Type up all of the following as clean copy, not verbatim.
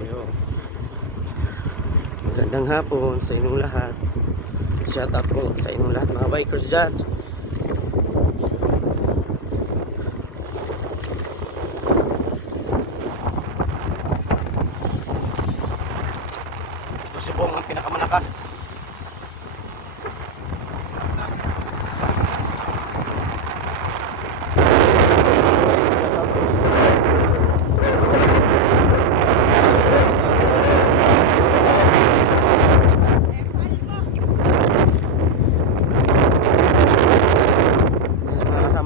Yo. Magandang hapon sa inyong lahat. Shout out po sa inyong lahat mga bikers dyan. Ito si Bong ang pinakamalakas.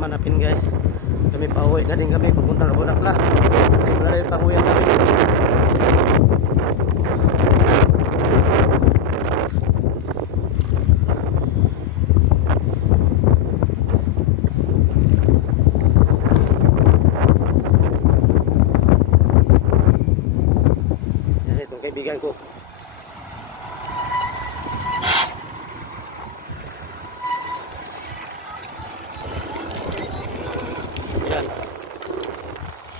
Hanapin guys, kami pauwi na din kami papunta na Bonakla. Wala yung panguyan namin. Yan itong kaibigan ko. Yan,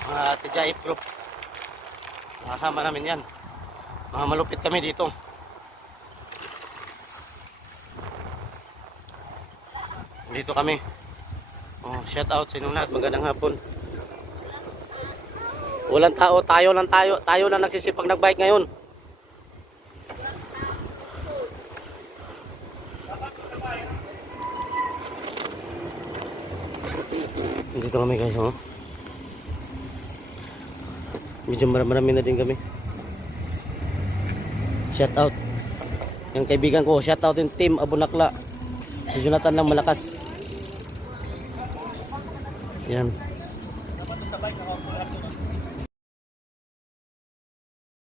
mga Tijaip group, makasama namin yan, mga malupit kami dito. Dito kami. Shout out sa inyong lahat, magandang hapon. Walang tao, tayo lang nagsisipag nagbike ngayon. Dito kami guys, medyo marami na din kami. Shout out yung kaibigan ko, shout out yung team Abunakla, si Jonathan lang malakas. Yan.